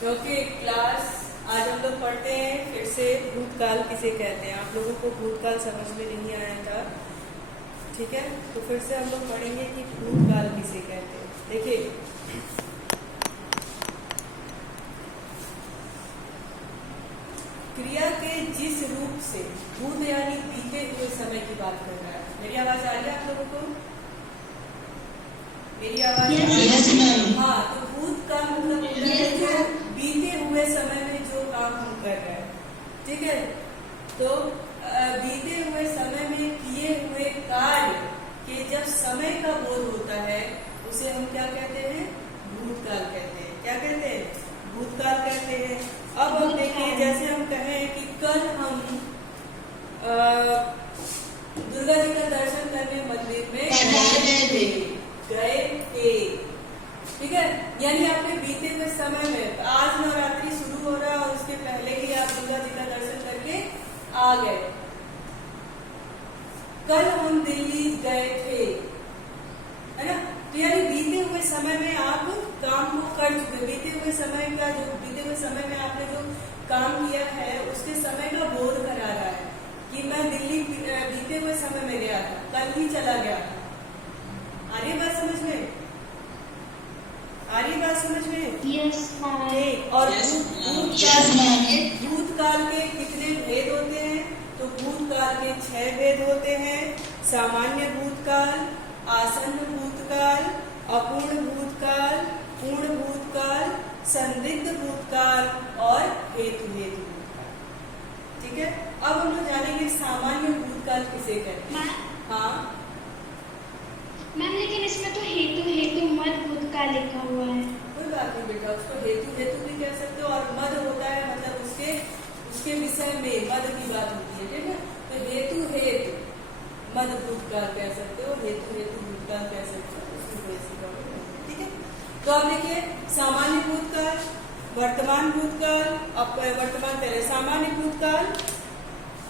क्योंकि क्लास आज हम लोग पढ़ते हैं फिर से भूतकाल किसे कहते हैं। आप लोगों को भूतकाल समझ में नहीं आया था, ठीक है, तो फिर से हम लोग पढ़ेंगे कि भूतकाल किसे कहते हैं। देखिए, क्रिया के जिस रूप से भूत यानी बीते हुए समय की बात कर रहा है। मेरी आवाज आ रही है आप लोगों को? मेरी आवाज हाँ, तो भूत का मतलब जो बीते हुए समय में जो काम हम कर रहे हैं, ठीक है, तो बीते हुए समय में किए हुए कार्य के जब समय का बोध होता है उसे हम क्या कहते हैं? भूतकाल कहते हैं। क्या कहते हैं? भूतकाल कहते हैं। अब हम देखिए, जैसे हम कहें कि कल हम दुर्गा जी का दर्शन करने मंदिर में गए थे, ठीक है, यानी आपने बीते हुए समय में, आज नवरात्रि शुरू हो रहा और उसके पहले ही आप दुर्गा जी का दर्शन करके आ गए। कल हम दिल्ली गए थे, है ना, तो यानी बीते हुए समय में आप काम को कर चुके। बीते हुए समय का जो बीते हुए समय में आपने जो काम किया है उसके समय का बोध करा रहा है कि मैं दिल्ली बीते हुए समय में गया था, कल ही चला गया था। आ रही बात समझ में? आ रही बात समझ में? यस ठीक। और भूतकाल के कितने भेद होते हैं? तो भूतकाल के 6 भेद होते हैं। सामान्य भूतकाल, आसन्न भूतकाल, अपूर्ण भूतकाल, पूर्ण भूतकाल, संदिग्ध भूतकाल और हेतु भूतकाल। ठीक है, अब हम लोग जानेंगे सामान्य भूतकाल किसे कहते हैं। हाँ मैम, लेकिन इसमें तो हेतु मत भूतकाल लिखा हुआ है। कोई बात नहीं बेटा, उसको हेतु भी कह सकते हो, और मद होता है मतलब उसके विषय में मद की बात होती है, ठीक है, तो हेतु मद भूतकाल कह सकते हो, हेतु भूतकाल कह सकते हो, उसकी कोई सी प्रॉब्लम नहीं, ठीक है। तो आप देखिए, सामान्य भूतकाल, वर्तमान भूतकाल, वर्तमान पहले सामान्य भूतकाल,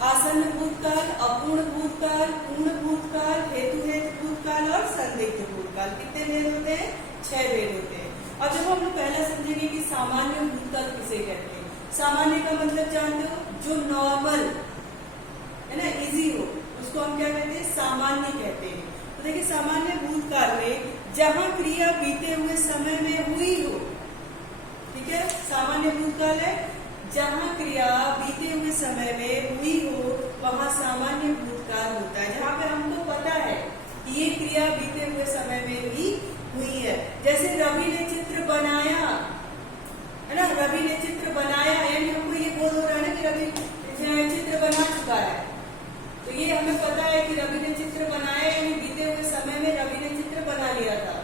आसन्न भूतकाल, अपूर्ण भूतकाल, पूर्ण भूतकाल, हेतु भूतकाल और संदिग्ध भूतकाल। कितने भेद होते हैं? 6 भेद होते हैं। अब जब हम लोग पहला समझेंगे कि सामान्य भूतकाल किसे कहते हैं। सामान्य का मतलब जानते हो? जो नॉर्मल है ना, इजी हो, उसको हम क्या कहते हैं? सामान्य कहते हैं। तो देखिए, सामान्य भूतकाल में जहां क्रिया बीते हुए समय में हुई हो, ठीक है, सामान्य भूतकाल है जहां क्रिया बीते हुए समय में हुई हो, वहां सामान्य भूतकाल होता है। जहां पे हमको पता है कि ये क्रिया बीते हुए समय में भी हुई है। जैसे रवि ने चित्र बनाया, है ना, रवि ने चित्र बनाया, यानी हमको ये बोध हो रहा है ना कि रवि चित्र बना चुका है। तो ये हमें पता है कि रवि ने चित्र बनाया, यानी बीते हुए समय में रवि ने चित्र बना लिया था।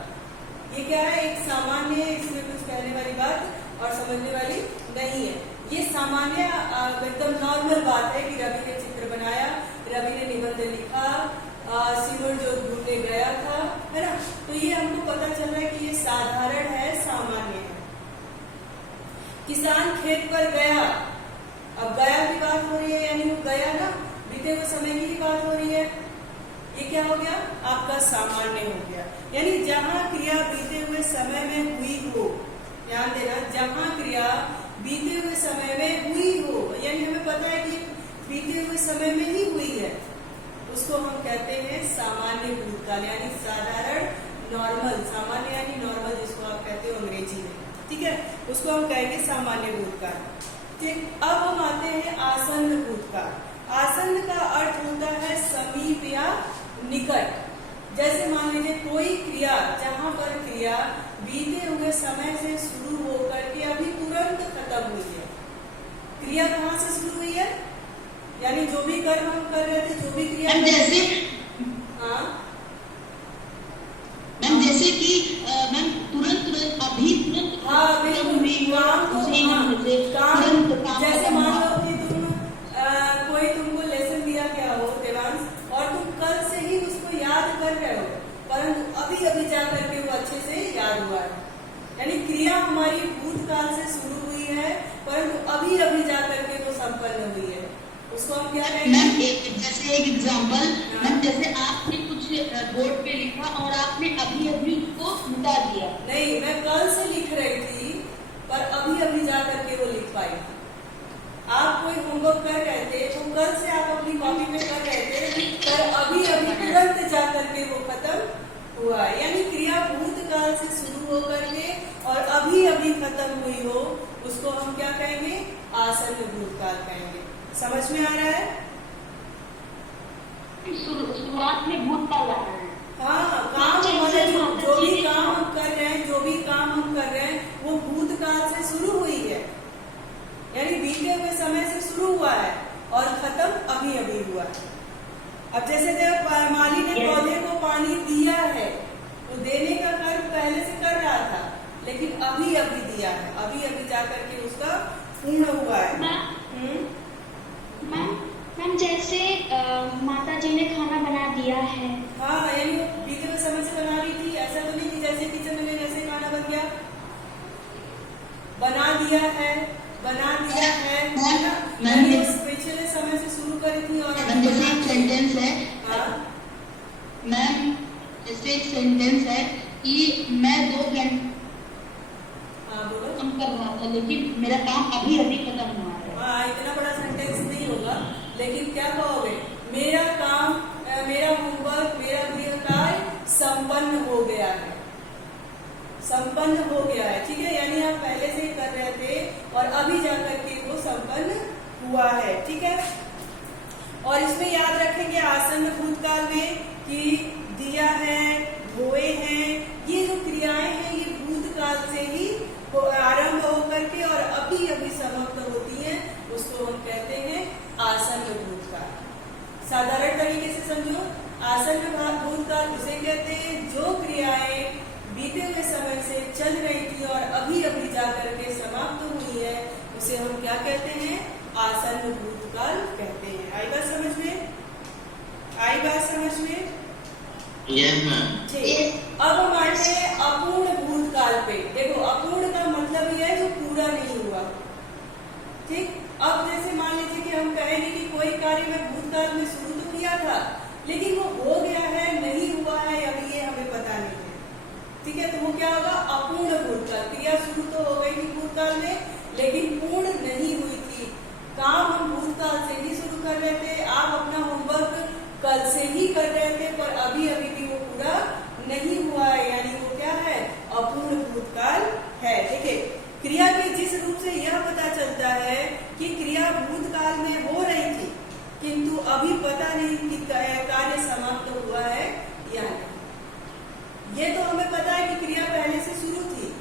ये क्या है? एक सामान्य है, इसमें कुछ कहने वाली बात और समझने वाली नहीं है। ये सामान्य एकदम नॉर्मल बात है कि रवि ने चित्र बनाया, रवि ने निबंध लिखा, सिमर जो ढूंढने गया था, है ना, तो ये हमको पता चल रहा है कि ये साधारण है, सामान्य है। किसान खेत पर गया, अब गया की बात हो रही है, यानी वो गया ना, बीते हुए समय की ही बात हो रही है। ये क्या हो गया? आपका सामान्य हो गया। यानी जहां क्रिया बीते हुए समय में हुई हो, ध्यान देना, जहां क्रिया बीते हुए समय में हुई हो, यानी हमें पता है कि बीते हुए समय में ही हुई है, उसको हम कहते हैं सामान्य भूतकाल, यानी साधारण, नॉर्मल। सामान्य यानी नॉर्मल, जिसको आप कहते हो अंग्रेजी में, ठीक है, उसको हम कहेंगे सामान्य भूतकाल। ठीक, अब हम आते हैं आसन्न भूतकाल। आसन्न का अर्थ होता है समीप या निकट। जैसे मान लीजिए कोई क्रिया, जहां पर क्रिया बीते हुए समय से शुरू होकर के अभी तुरंत खत्म हुई है। क्रिया कहाँ से शुरू हुई है? यानी जो भी कर्म हम कर रहे थे, जो भी क्रिया, जैसे हाँ मैम, जैसे कि मैम तुरंत अभी तुरंत, हाँ बिल्कुल, काम जैसे मान लो कि कोई तुमको लेसन दिया गया हो देवांश, और तुम कल से ही उसको याद कर रहे हो, परंतु अभी अभी जा करके वो अच्छे से याद हुआ है। यानी क्रिया हमारी भूतकाल से शुरू हुई है, परंतु अभी अभी जा करके वो संपन्न हुई है, उसको हम क्या कहेंगे? जैसे एक एग्जाम्पल, मैम, जैसे आपने कुछ बोर्ड पे लिखा और आपने अभी अभी उसको मिटा दिया। नहीं, मैं कल से लिख रही थी, पर अभी अभी जा कोई होमवर्क कर रहे थे तो कल से आप अपनी कॉपी में कर रहे थे, पर अभी अभी तुरंत जा करके वो खत्म हुआ है। यानी क्रिया भूतकाल से शुरू होकर के और अभी अभी खत्म हुई हो, उसको हम क्या कहेंगे? आसन्न भूतकाल कहेंगे। समझ में आ रहा है? शुरुआत में भूतकाल आ रहा है। हाँ, काम मतलब जो भी काम हम कर रहे हैं, जो भी काम हम कर रहे हैं, वो भूतकाल से शुरू हुई है, यानी बीते हुए समय से शुरू हुआ है और खत्म अभी अभी हुआ है। अब जैसे जब माली ने पौधे को पानी दिया है, तो देने का कर्म पहले से कर रहा था, लेकिन अभी अभी दिया है, अभी अभी जाकर के उसका पूर्ण हुआ है। मैम जैसे माता जी ने खाना बना दिया है। हाँ, यानी वो बीते हुए समय से बना रही थी, ऐसा तो नहीं कि जैसे किचन में जैसे खाना बन गया, बना दिया है, बना दिया है ना? मैंने उस पिछले समय से शुरू करी थी। और जैसे एक सेंटेंस है, हाँ मैम जैसे एक सेंटेंस है कि मैं 2 घंटे बोलो। काम कर रहा था, लेकिन मेरा काम अभी अभी खत्म हुआ है। हाँ, इतना बड़ा सेंटेंस नहीं होगा, लेकिन क्या कहोगे? मेरा काम, मेरा होमवर्क, मेरा गृह कार्य संपन्न हो गया है, संपन्न हो गया है। ठीक है, यानी आप पहले से ही कर रहे थे और अभी जाकर के वो संपन्न हुआ है। ठीक है, और इसमें याद रखेंगे आसन्न भूतकाल में कि दिया है, धोए हैं, ये जो क्रियाएं हैं ये भूतकाल से ही आरंभ होकर के और अभी अभी समाप्त होती हैं, उसको हम कहते हैं आसन्न भूतकाल। साधारण तरीके से समझो, आसन्न भूतकाल उसे कहते हैं जो क्रियाएं बीते हुए समय से चल रही थी और अभी अभी जाकर के समाप्त हुई है, उसे हम क्या कहते हैं? आसन्न भूतकाल कहते हैं। आई बात समझ में? आई बात समझ में? Yes ma'am. ठीक, अब हम आते हैं अपूर्ण भूतकाल पे। देखो, अपूर्ण का मतलब यह है जो पूरा नहीं हुआ। ठीक, अब जैसे मान लीजिए कि हम कहेंगे कि कोई कार्य में भूतकाल में शुरू तो किया था, लेकिन वो हो गया है, नहीं हुआ है, अभी ये हमें पता नहीं है। ठीक है, तो वो क्या होगा? अपूर्ण भूतकाल। क्रिया शुरू तो हो गई थी भूतकाल में, लेकिन पूर्ण नहीं हुई थी। काम हम भूतकाल से ही शुरू कर रहे थे, आप अपना होमवर्क कल से ही कर रहे थे, पर अभी अभी भी वो पूरा नहीं हुआ है, यानी वो क्या है? अपूर्ण भूतकाल है। देखिए, क्रिया के जिस रूप से यह पता चलता है कि क्रिया भूतकाल में हो रही थी, किंतु अभी पता नहीं कि कार्य समाप्त हुआ है या नहीं। ये तो हमें पता है कि क्रिया पहले से शुरू थी,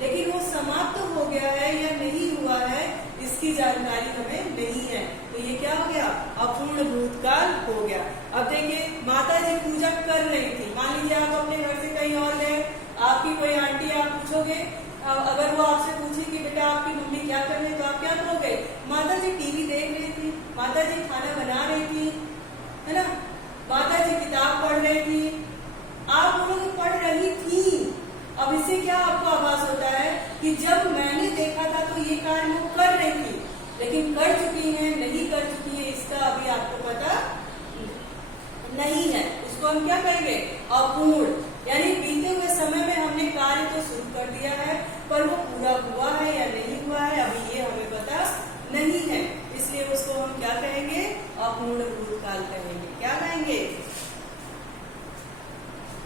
लेकिन वो समाप्त हो गया है या नहीं हुआ है, इसकी जानकारी हमें नहीं है। तो ये क्या हो गया? अपूर्ण भूतकाल हो गया। अब देखिए, माता जी पूजा कर रही थी, मान लीजिए आप अपने घर से कहीं और गए, आपकी कोई आंटी, आप पूछोगे, अगर वो आपसे पूछे कि बेटा आपकी मम्मी क्या कर रही है, तो आप क्या कहोगे? माता जी टीवी देख रही थी, माता जी खाना बना रही थी, है ना, माता जी किताब पढ़ रही थी। आप बोलोगे पढ़ रही थी। अब इससे क्या आपको आभास होता है कि जब मैंने देखा था तो ये कार्य वो कर रही थी, लेकिन कर चुकी है, नहीं कर चुकी है, इसका अभी आपको पता नहीं है। उसको हम क्या कहेंगे? अपूर्ण। यानी बीते हुए समय में हमने कार्य तो शुरू कर दिया है, पर वो पूरा हुआ है या नहीं हुआ है, अभी ये हमें पता नहीं है। इसलिए उसको हम क्या कहेंगे? अपूर्ण भूतकाल कहेंगे। क्या कहेंगे?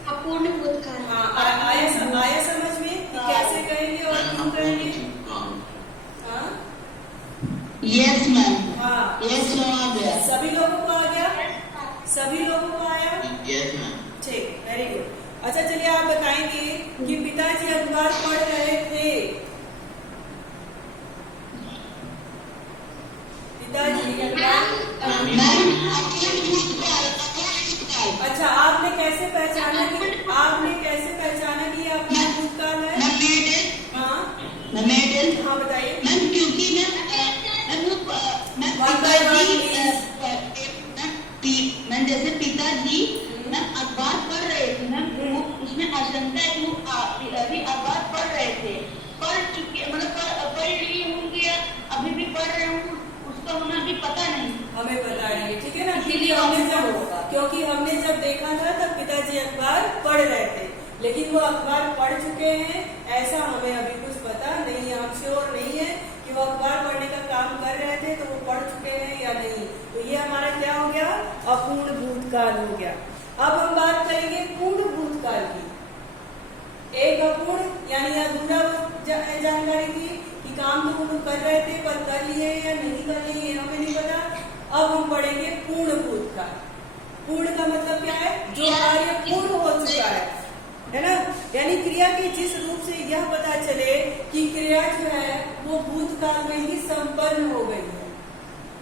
अपूर्ण भूतकाल। हाँ, आया समझ में कि कैसे कहेंगे और क्यों कहेंगे? हाँ, यस मैम। हाँ, यस मैम, आ गया। सभी लोगों को आ गया? सभी लोगों को आया? Yes ma'am. ठीक, वेरी गुड। अच्छा, चलिए आप बताएंगे कि पिताजी अखबार पढ़ रहे थे। पिताजी अच्छा, आपने कैसे पहचाना कि ये अपना भूतकाल है? हाँ, बताइए। मैम क्योंकि मैम जैसे पिताजी मैम अखबार पढ़ रहे थे मैम, वो उसमें आशंका है कि वो अभी अखबार पढ़ रहे थे, पढ़ चुके, मतलब पढ़ लिए होंगे या अभी भी पढ़ रहे होंगे, उसका होना अभी पता नहीं, हमें पता नहीं। ठीक है ना, इसीलिए क्योंकि हमने जब देखा था तब पिताजी अखबार पढ़ रहे थे, लेकिन वो अखबार पढ़ चुके हैं ऐसा हमें अभी कुछ पता नहीं है। हम श्योर नहीं है कि वो अखबार पढ़ने का काम कर रहे थे तो वो पढ़ अपूर्ण भूतकाल हो गया। अब हम बात करेंगे पूर्ण भूतकाल की। एक अपूर्ण यानी अधूरा जानकारी थी कि काम तो वो कर रहे थे पर कर लिए या नहीं कर लिए हमें नहीं पता। अब हम पढ़ेंगे पूर्ण भूतकाल। पूर्ण का मतलब क्या है? जो कार्य पूर्ण हो चुका है ना, यानी क्रिया के जिस रूप से यह पता चले कि क्रिया जो है वो भूतकाल में ही संपन्न हो गई है।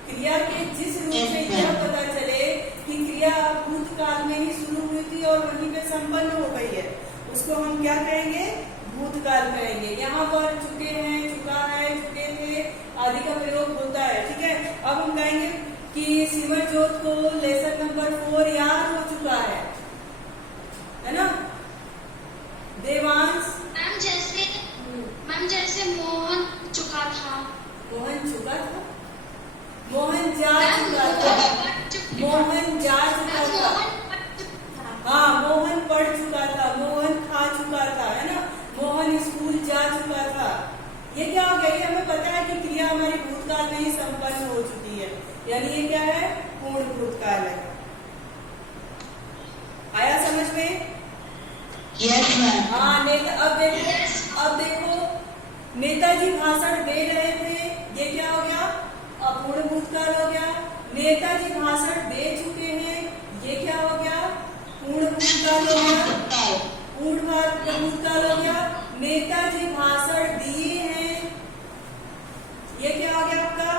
क्रिया के जिस रूप से यह पता चले कि क्रिया भूतकाल में ही शुरू हुई थी और वहीं पे संपन्न हो गई है, उसको हम क्या कहेंगे? भूतकाल कहेंगे। यहाँ पर चुके हैं, चुका है, चुके थे आदि का प्रयोग होता है। ठीक है, अब हम कहेंगे कि सिमरजोत को लेसन नंबर 4 याद हो चुका है ना। देवांश मैम जैसे मोहन चुका था। मोहन चुका था, मोहन जा चुका था, मोहन जा चुका था, हाँ मोहन पढ़ चुका था, मोहन खा चुका था, है ना, मोहन स्कूल जा चुका था। ये क्या हो गया? ये हमें पता है कि क्रिया हमारी भूतकाल में ही संपन्न हो चुकी है, यानी ये क्या है? पूर्ण भूतकाल है। आया समझ में? Yes ma'am. हाँ नेता, अब देखो नेताजी भाषण दे रहे थे, ये क्या हो गया? अपूर्ण भूतकाल हो गया। नेताजी भाषण दे चुके हैं, ये क्या हो गया? पूर्ण भूतकाल हो गया। पूर्ण भूतकाल हो गया। नेताजी भाषण दिए हैं, ये क्या हो गया आपका?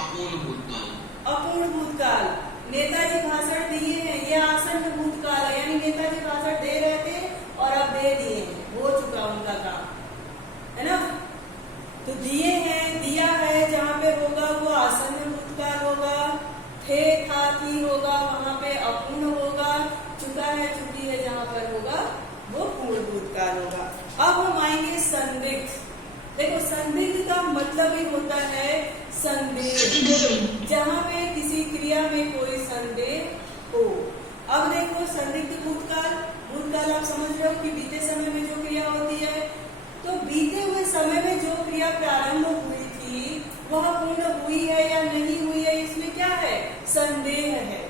अपूर्ण भूतकाल। अपूर्ण भूतकाल। नेताजी भाषण दिए हैं, ये आसन्न भूतकाल है, यानी नेताजी भाषण दे रहे थे और अब दे दिए हैं, हो चुका उनका काम, है ना। तो दिए हैं, दिया है जहाँ पे होगा वो आसन्न भूतकाल होगा। थे, था, थी होगा वहाँ पे अपूर्ण होगा। चुका है, चुकी है जहाँ पर होगा वो पूर्ण भूतकाल होगा। अब हम आएंगे संदिग्ध। देखो संदिग्ध का मतलब ही होता है संदेह, जहाँ पे किसी क्रिया में कोई संदेह हो। अब देखो संदिग्ध भूतकाल, भूतकाल आप समझ रहे हो कि बीते समय में जो क्रिया होती है, तो बीते हुए समय में जो क्रिया प्रारंभ हुई थी वह पूर्ण हुई है या नहीं हुई है, इसमें क्या है? संदेह है,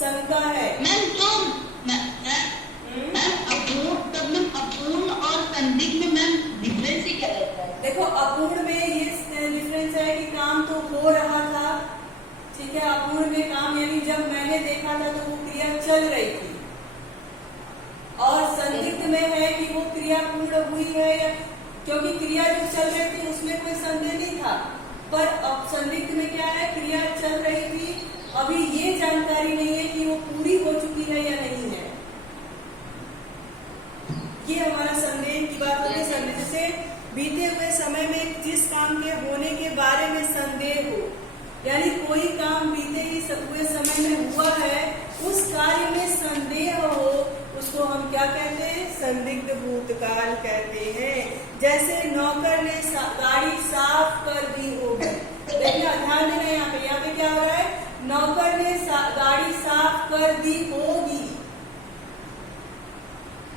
शंका है। अपूर्ण और संदिग्ध में मैम डिफरेंस ही क्या रहता है? देखो अपूर्ण में ये डिफरेंस है कि काम तो हो रहा था, ठीक है। अपूर्ण में काम यानी जब मैंने देखा था तो वो क्रिया चल रही थी, और संदिग्ध में है कि वो क्रिया पूर्ण हुई है या, क्योंकि क्रिया जो चल रही थी उसमें कोई संदेह नहीं था, पर अब संदिग्ध में क्या है? क्रिया चल रही थी, अभी ये जानकारी नहीं है कि वो पूरी हो चुकी है या नहीं है। ये हमारा संदेह की बात होती है। संदेह जैसे बीते हुए समय में जिस काम के होने के बारे में संदेह हो, यानी कोई काम बीते ही हुए समय में हुआ है, उस कार्य में संदेह हो, उसको हम क्या कहते हैं? संदिग्ध भूतकाल कहते हैं। जैसे नौकर ने गाड़ी साफ कर दी होगी, देखना ध्यान देना यहाँ पे क्या हो रहा है? नौकर ने गाड़ी साफ कर दी होगी,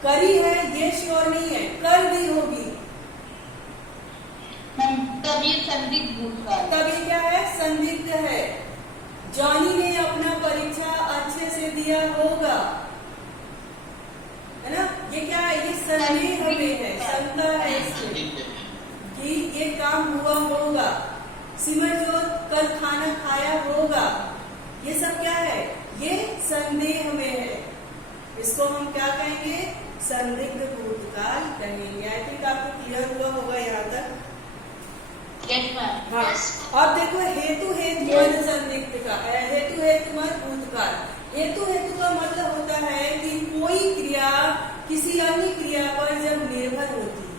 करी है ये श्योर नहीं है, कर दी होगी, तब ये संदिग्ध भूतकाल। तब ये क्या है? संदिग्ध है। जॉनी ने अपना परीक्षा अच्छे से दिया होगा, है ना। ये क्या है? ये संदेह में है, शंका है इसमें कि ये काम हुआ होगा। सिमरजोत कल खाना खाया होगा, ये सब क्या है? ये संदेह में है। इसको हम क्या कहेंगे? संदिग्ध भूतकाल कहेंगे। आई थिंक आपको क्लियर हुआ होगा यहाँ तक। हाँ, अब देखो हेतु हेतुमद संदिग्ध का, हेतु हेतुमद भूतकाल। हेतु हेतु का मतलब होता है कि कोई क्रिया किसी अन्य क्रिया पर जब निर्भर होती है,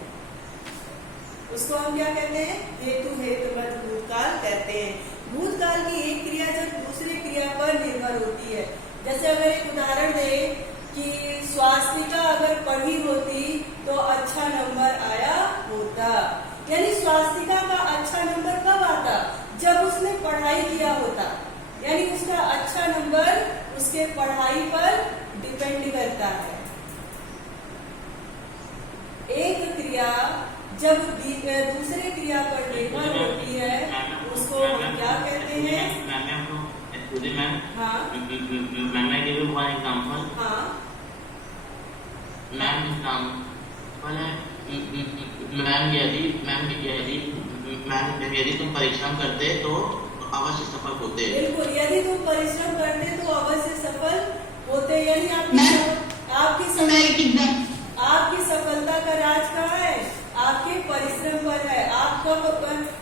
उसको हम क्या कहते हैं? हेतु हेतुमद भूतकाल कहते हैं। भूतकाल की एक क्रिया जब दूसरी क्रिया पर निर्भर होती है, जैसे अगर एक उदाहरण दे कि स्वास्तिका अगर पढ़ी होती तो अच्छा नंबर आया होता, यानी स्वास्तिका का अच्छा नंबर कब आता? जब उसने पढ़ाई किया होता, यानी उसका अच्छा नंबर उसके पढ़ाई पर डिपेंड करता है। एक क्रिया जब दूसरे क्रिया पर निर्भर होती है, उसको हम क्या कहते हैं? excuse me, ma'am. हाँ Ma'am, I give you one example. हाँ मैम एग्जाम्पल है मैम यदि तुम परिश्रम करते तो अवश्य सफल होते। बिल्कुल, यदि तुम परिश्रम करते तो अवश्य सफल होते। यानी आपकी सफलता का राज कहाँ है? आपके परिश्रम पर है। आप कब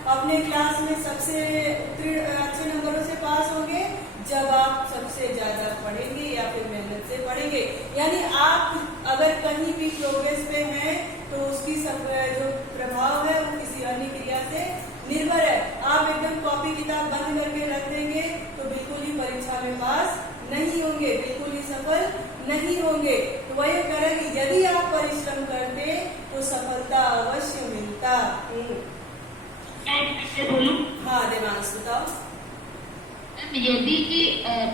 अपने क्लास में सबसे अच्छे नंबरों से पास होंगे? जब आप सबसे ज्यादा पढ़ेंगे या फिर मेहनत से पढ़ेंगे। यानी आप अगर कहीं भी प्रोग्रेस पे हैं तो उसकी जो प्रभाव है वो किसी अन्य क्रिया से निर्भर है। आप एकदम कॉपी किताब बंद करके रख देंगे तो बिल्कुल ही परीक्षा में पास नहीं होंगे, बिल्कुल ही सफल नहीं होंगे। तो वही कह रहे कि यदि आप परिश्रम करते तो सफलता अवश्य मिलता। हाँ देवांश बताओ। यदि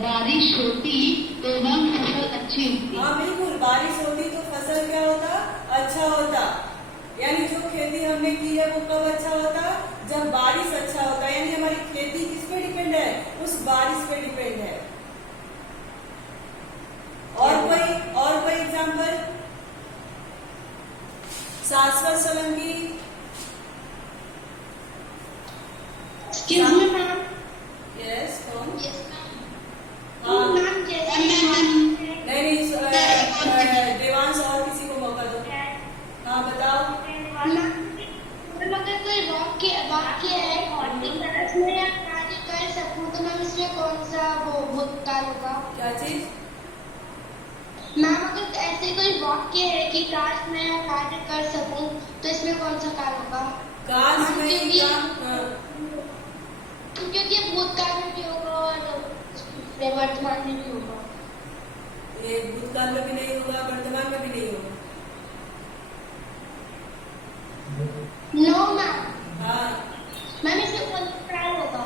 बारिश होती तो वह फसल अच्छी होती। हाँ बिल्कुल, बारिश होती तो फसल क्या होता? अच्छा होता। यानी जो खेती हमने की है वो कब अच्छा होता? जब बारिश अच्छा होता। यानी हमारी खेती किस पे डिपेंड है? उस बारिश पे डिपेंड है। और कोई एग्जाम्पल? शाश्वत सोलंकी। यस कौन? हाँ नहीं देवांश और किसी को मौका दो। हाँ बताओ। अगर कोई वाक्य है मैं या कार्य कर सकूं तो मैम इसमें कौन सा वो भूतकाल होगा? क्या चीज? मैम अगर ऐसे कोई वाक्य है कि काश मैं यह कार्य कर सकूं तो इसमें कौन सा काल होगा? काश में क्योंकि भूतकाल में भी होगा और वर्तमान में भी होगा। ये भूतकाल में भी नहीं होगा, वर्तमान में भी नहीं होगा। No ma'am. हाँ मैम इसमें कौन सा काल होगा?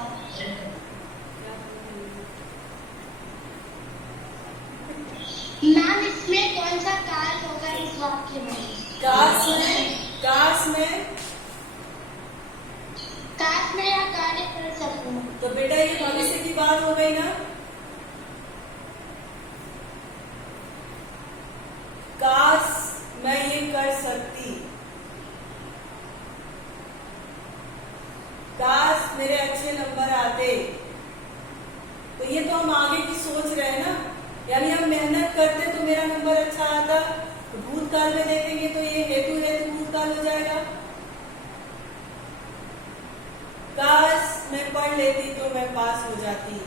मैम इसमें कौन सा काल होगा इस वाक्य में? काश में यह कार्य कर सकूं। तो बेटा ये भविष्य की बात हो गई ना। काश मैं ये कर सकती, काश मेरे अच्छे नंबर आते। तो ये तो हम आगे की सोच रहे हैं ना। यानी हम मेहनत करते तो मेरा नंबर अच्छा आता। तो भूतकाल में देखेंगे तो ये हेतु हेतु भूतकाल हो जाएगा। काश मैं पढ़ लेती तो मैं पास हो जाती।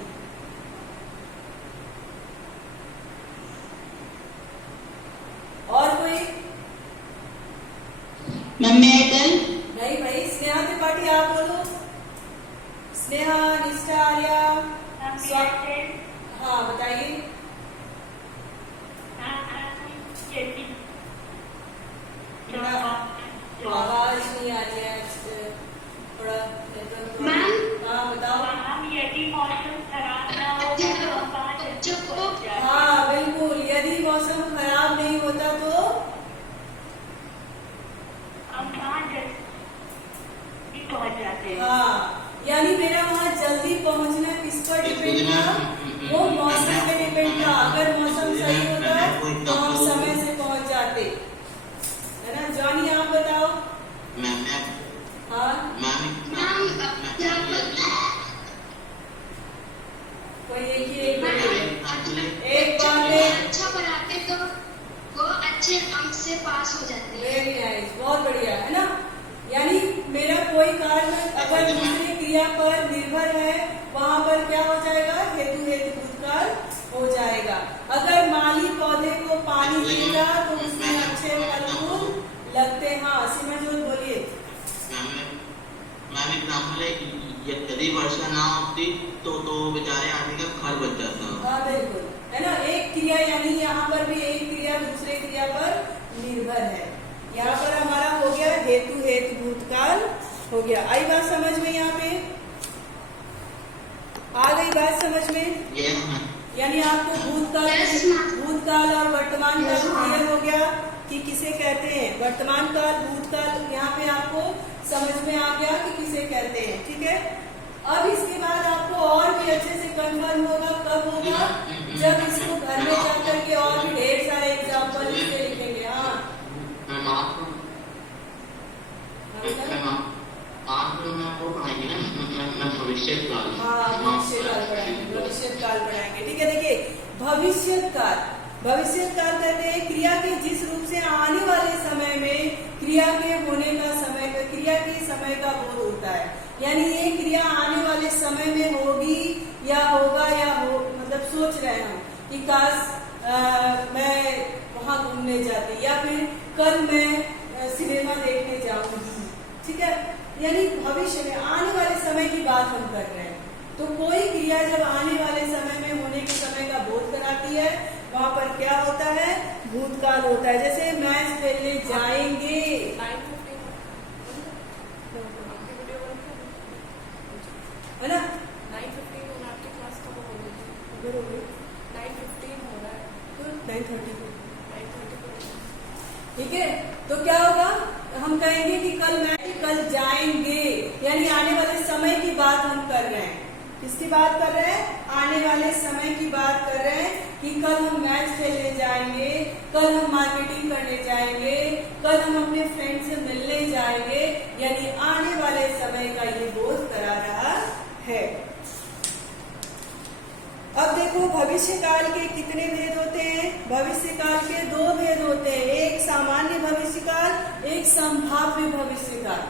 और कोई? नहीं भाई, स्नेहा त्रिपाठी आप बोलो। स्नेहा, निष्ठा, आर्या। हाँ बताइए। आवाज नहीं आ रही है थोड़ा। हाँ बताओ। यदि मौसम खराब ना हो तो बच्चों को हाँ बिल्कुल, यदि मौसम खराब नहीं होता तो हम वहाँ जल्दी पहुँच जाते हैं। हाँ, यानी मेरा वहाँ जल्दी पहुँचना किस पर डिपेंड था? वो मौसम पे डिपेंड था। अगर मौसम सही होता तो हम समय से पहुँच जाते, है ना। जॉनी आप बताओ। हाँ कोई एक बार में अच्छा बनाते तो वो अच्छे अंक से पास हो जाते हैं। वेरी नाइस, बहुत बढ़िया, है ना। यानी मेरा कोई कार्य अगर दूसरी क्रिया पर निर्भर है वहाँ पर क्या हो जाएगा? हेतु हेतु भूतकाल हो जाएगा। अगर माली पौधे को पानी देगा तो उसमें अच्छे फल फूल लगते। हाँ सिमरजोत बोलिए। मैम एग्जाम्पल है यदि वर्षा ना होती तो बेचारे आदमी का घर बच जाता। हाँ बिल्कुल, है ना। एक क्रिया यानी यहाँ पर भी एक क्रिया दूसरे क्रिया पर निर्भर है। यहाँ पर हमारा हो गया हेतु हेतु भूतकाल हो गया। आई बात समझ में? यहाँ पे आ गई बात समझ में? यानी आपको भूतकाल और वर्तमान काल क्लियर हो गया कि किसे कहते हैं। वर्तमान काल, भूतकाल यहाँ पे आपको समझ में आ गया कि किसे कहते हैं। ठीक है। अब इसके बाद आपको और भी अच्छे से कंफर्म होगा, कब होगा, जब इसको घर में जाकर के और भी ढेर सारे एग्जाम्पल इससे लिखेंगे। हाँ भविष्य काल। हाँ भविष्य काल पढ़ाएंगे, भविष्य काल पढ़ाएंगे। ठीक है, देखिए भविष्य काल, भविष्य काल कहते हैं क्रिया के जिस रूप से आने वाले समय में क्रिया के होने का समय, क्रिया के समय का बोध होता है। यानी ये क्रिया आने वाले समय में होगी या होगा या हो, मतलब सोच रहे हैं कि काश मैं वहां घूमने जाती या फिर कल मैं सिनेमा देखने जाऊंगी। ठीक है, यानी भविष्य में आने वाले समय की बात हम कर रहे हैं। तो कोई क्रिया जब आने वाले समय में होने के समय का बोध कराती है, वहां पर क्या होता है, भूतकाल होता है। जैसे मैच खेलने जाएंगे, है ना, 9:15 होना आपकी क्लास कब हो रही है? 9:15 हो रहा है, तो 9:30 को। 9:30 को। ठीक है, तो क्या होगा, हम कहेंगे कि कल जाएंगे, यानी आने वाले समय की बात हम कर रहे हैं। किसकी बात कर रहे हैं, आने वाले समय की बात कर रहे हैं कि कल हम मैच खेलने जाएंगे, कल हम मार्केटिंग करने जाएंगे, कल हम अपने फ्रेंड से मिलने जाएंगे, यानी आने वाले समय का ये बोध करा रहा है। अब देखो भविष्य काल के कितने भेद होते हैं। भविष्य काल के दो भेद होते हैं, एक सामान्य भविष्य काल, एक संभाव्य भविष्य काल।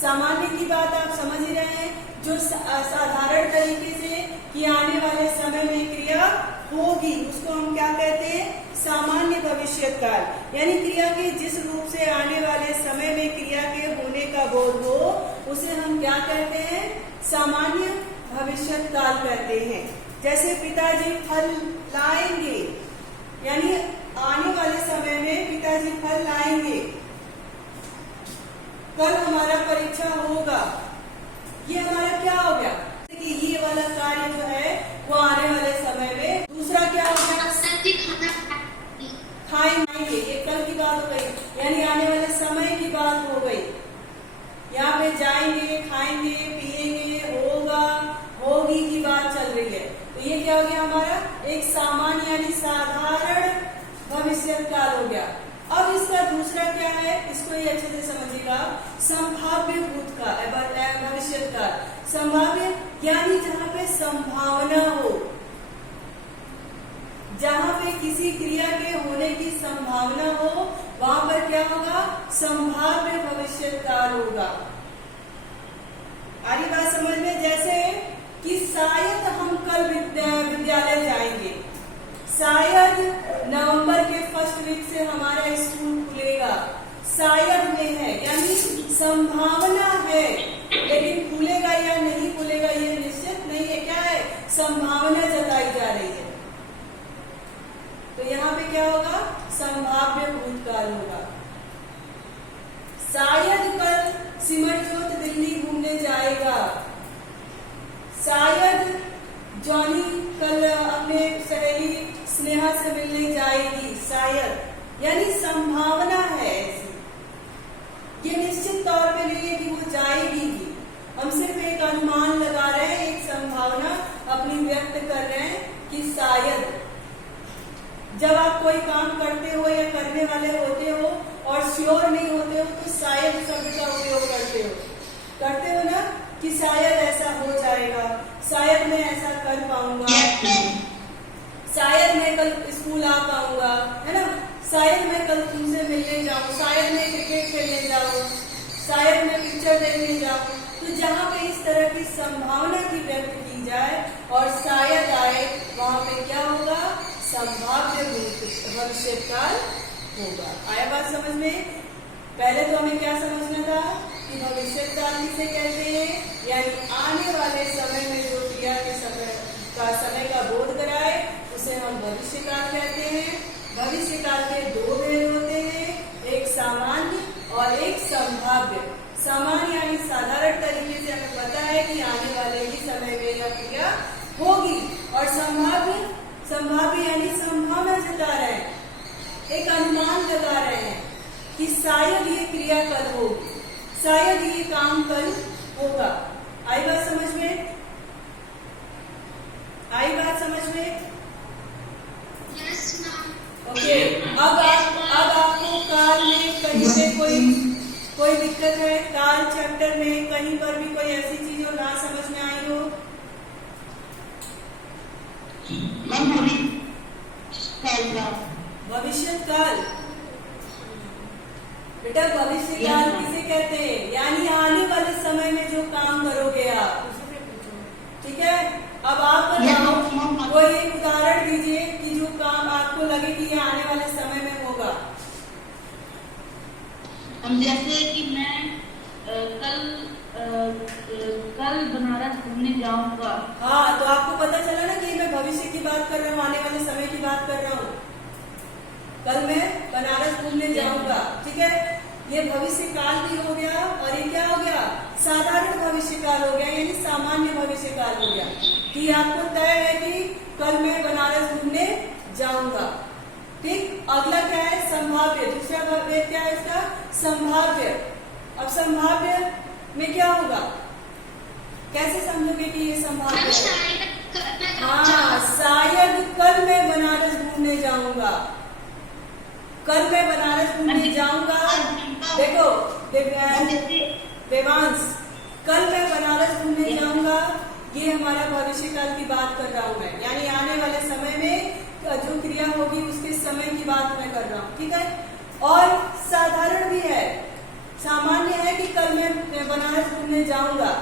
सामान्य की बात आप समझ ही रहे हैं, जो साधारण तरीके से कि आने वाले समय में क्रिया होगी, उसको हम क्या कहते हैं, सामान्य भविष्य काल। यानी क्रिया के जिस रूप से आने वाले समय में क्रिया के होने का बोध हो, उसे हम क्या कहते हैं, सामान्य भविष्य काल कहते हैं। जैसे पिताजी फल लाएंगे, यानी आने वाले समय में पिताजी फल लाएंगे, कल हमारा परीक्षा होगा, ये हमारा क्या हो गया कि ये वाला कार्य जो है वो आने वाले समय में। दूसरा क्या हो गया, खाएंगे, ये कल की बात हो गई, यानी आने वाले समय की बात हो गई। यहाँ पे जाएंगे, खाएंगे, पिएंगे, होगा, होगी की बात चल रही है। तो ये क्या हो गया हमारा, एक सामान्य यानी साधारण भविष्य काल हो गया। अब इसका दूसरा क्या है, इसको ये अच्छे से समझिएगा, संभाव्य भूतकाल, भविष्य काल। संभाव्य यानी जहाँ पे संभावना हो, जहाँ पे किसी क्रिया के होने की संभावना हो, वहां पर क्या होगा, संभाव्य भविष्य काल होगा। आ रही बात समझ में, जैसे कि शायद हम कल विद्यालय जाएंगे, शायद नवंबर के फर्स्ट वीक से हमारा स्कूल खुलेगा, शायद में है, यानी संभावना है, लेकिन खुलेगा या नहीं खुलेगा ये निश्चित नहीं है। क्या है, संभावना जताई जा रही है। तो यहाँ पे क्या होगा, संभाव्य भूतकाल होगा। शायद कल सिमरजोत दिल्ली घूमने जाएगा, शायद जॉनी कल अपने सहेली स्नेहा से मिलने जाएगी, शायद, यानी संभावना है ऐसी, ये निश्चित तौर पे नहीं है कि वो जाएगी ही। हम सिर्फ एक अनुमान लगा रहे हैं, एक संभावना अपनी व्यक्त कर रहे हैं कि शायद। जब आप कोई काम करते हो या करने वाले होते हो और श्योर नहीं होते हो, तो शायद शब्द का उपयोग करते हो ना, कि शायद ऐसा हो जाएगा, शायद मैं ऐसा कर पाऊंगा, शायद मैं कल स्कूल आ पाऊंगा, है ना, शायद मैं कल तुमसे मिलने जाऊं, शायद मैं क्रिकेट खेलने जाऊं, शायद मैं पिक्चर देखने जाऊं। तो जहाँ पे इस तरह की संभावना की व्यक्त की जाए और शायद आए, वहां पे क्या होगा, संभाव्य भविष्य काल होगा। आया बात समझ में। पहले तो हमें क्या समझना था कि भविष्य काल किसे कहते हैं, यानी आने वाले समय में जो क्रिया के समय का बोध कराए उसे हम भविष्य काल कहते हैं। भविष्य काल के दो भेद होते हैं, एक सामान्य और एक संभाव्य। सामान्य यानी साधारण तरीके से हमें पता है कि आने वाले ही समय में यह क्रिया होगी, और संभाव्य यानी संभावना जता रहे हैं, एक अनुमान लगा रहे हैं कि शायद ये क्रिया कल होगी, शायद ये काम कल होगा। आई बात समझ में। आई बात समझ में? Yes ma'am. ओके, अब आपको काल में कहीं पे कोई दिक्कत है? काल चैप्टर में कहीं पर भी कोई ऐसी चीज हो ना समझ में आई हो? मैम भविष्य काल बेटा, भविष्य काल किसे कहते हैं? यानी आने वाले समय में जो काम करोगे आप, ठीक है? अब आप बताओ, कोई एक उदाहरण दीजिए कि जो काम आपको लगे कि ये आने वाले समय में होगा। हम जैसे कि मैं कल बनारस घूमने जाऊंगा। हाँ, तो आपको पता चला ना कि मैं भविष्य की बात कर रहा हूँ, आने वाले समय की बात कर रहा हूँ। कल मैं बनारस घूमने जाऊंगा, ठीक है? ये भविष्य काल भी हो गया, और ये क्या हो गया? साधारण भविष्य काल हो गया, यानी सामान्य भविष्य काल हो गया कि आपको तय है कि कल मैं बनारस घूमने जाऊंगा। ठीक, अगला क्या है? संभाव्य। दूसरा वेद क्या है इसका? संभाव्य। अब संभाव्य में क्या होगा? कैसे समझोगे कि ये संभाव्य है? हाँ, शायद कल मैं बनारस घूमने जाऊंगा। कल मैं बनारस घूमने जाऊंगा। देखो देवांश, कल मैं बनारस घूमने जाऊंगा, ये हमारा भविष्य काल की बात कर रहा हूँ मैं, यानी आने वाले समय में जो क्रिया होगी उसके समय की बात मैं कर रहा हूँ, ठीक है? और साधारण भी है, सामान्य है कि कल मैं बनारस घूमने जाऊंगा,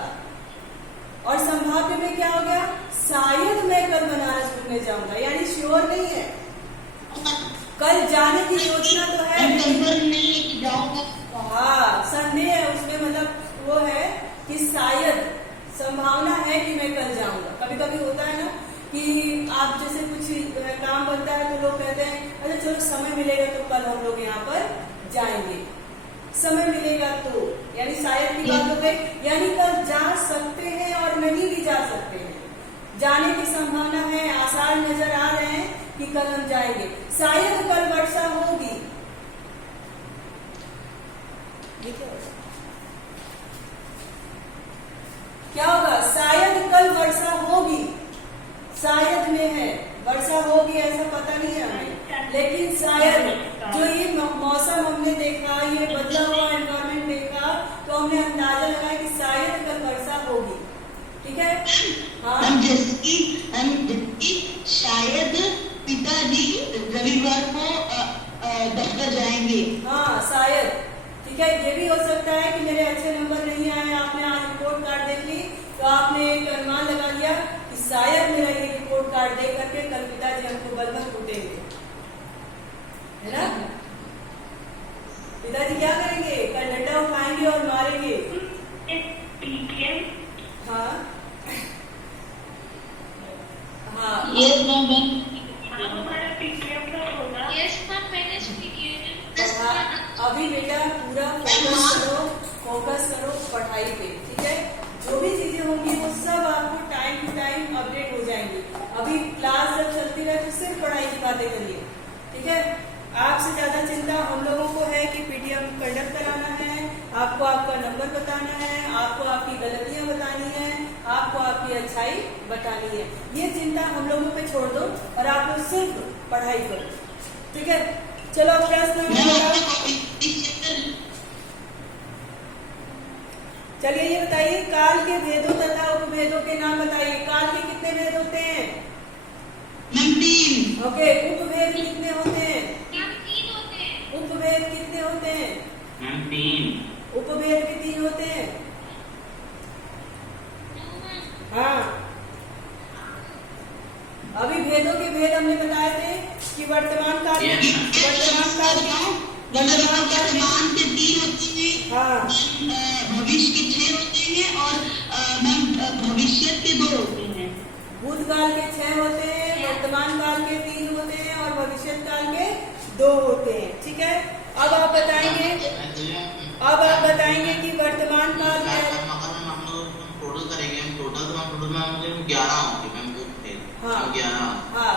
और संभाव्य में क्या हो गया? शायद मैं कल बनारस घूमने जाऊंगा, यानी श्योर नहीं है। कल जाने की योजना तो है, नहीं जाऊंगा। हाँ, संदेह है उसमें, मतलब वो है कि शायद संभावना है कि मैं कल जाऊंगा। कभी कभी होता है ना कि आप जैसे कुछ काम बनता है तो लोग कहते हैं अच्छा चलो समय मिलेगा तो कल हम लोग यहाँ पर जाएंगे। समय मिलेगा तो, यानी शायद की बात हो गई, यानी कल जा सकते हैं और नहीं भी जा सकते हैं। जाने की संभावना है, आसार नजर आ रहे हैं कि कल हम जाएंगे। शायद कल वर्षा होगी, क्या होगा? शायद कल वर्षा होगी, शायद में है वर्षा होगी, ऐसा पता नहीं है हमें, लेकिन शायद जो ये मौसम हमने देखा, ये बदला हुआ एनवायरमेंट देखा, तो हमने अंदाजा लगाया कि शायद कल वर्षा होगी, ठीक है? हाँ, जैसे शायद पिताजी रविवार को दफ्तर जाएंगे। हाँ, शायद, ठीक है? ये भी हो सकता है कि मेरे अच्छे नंबर नहीं आए, आपने आज रिपोर्ट कार्ड देख ली तो आपने एक अनुमान लगा लिया कि शायद मेरा ये रिपोर्ट कार्ड देख करके कल पिताजी हमको बलबल कूटेंगे, है ना? पिताजी क्या करेंगे? कल डंडा उठाएंगे और मारेंगे। हाँ हाँ, यस मैम। यस मैम, मैंने speak किया है। अभी बेटा पूरा फोकस करो पढ़ाई पे, ठीक है? जो भी चीजें होंगी वो सब आपको टाइम टू टाइम अपडेट हो जाएंगी। अभी क्लास जब चलती रहे तो सिर्फ पढ़ाई की बातें करिए, ठीक है? आपसे ज्यादा चिंता हम लोगों को है कि पीडीएफ कंडक्ट कराना है, आपको आपका नंबर बताना है, आपको आपकी गलतियां बतानी है, आपको आपकी अच्छाई बतानी है। ये चिंता हम लोगों पे छोड़ दो और आप लोग सिर्फ पढ़ाई करो, ठीक है? चलो प्रश्न चलिए, ये बताइए काल के भेदों तथा उपभेदों के नाम बताइए। काल के कितने भेद होते हैं? ओके, उपभेद कितने होते हैं? 3 होते हैं। उपभेद कितने होते हैं? 3। उपभेद भी 3 होते हैं। हाँ, अभी भेदों के भेद हमने बताए थे कि वर्तमान काल के 3 होते हैं। हाँ, भविष्य के 6 होते हैं और मैम भविष्य के 2 होते हैं। भूतकाल के 6 होते हैं, वर्तमान काल के 3 होते हैं और भविष्य काल के 2 होते हैं, ठीक है? अब आप बताएंगे कि वर्तमान काल में टोटल करेंगे, हम टोटल 11 होंगे मैम। हाँ 11। हाँ,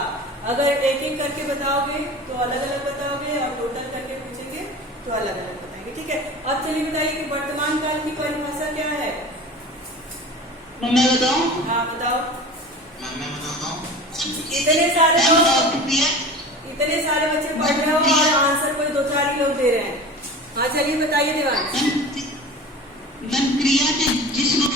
अगर एक एक करके बताओगे तो अलग अलग बताओगे और टोटल करके पूछेंगे तो अलग अलग बताएंगे, ठीक है? अब चलिए बताइए कि वर्तमान काल की परिभाषा क्या है? मैं बताऊं? हाँ बताओ। मैं बताता हूँ। इतने सारे लोग, क्रिया इतने सारे बच्चे पढ़ रहे हो और आंसर कोई 2-4 ही लोग दे रहे हैं। हाँ चलिए बताइए देवांश। मैम क्रिया के जिस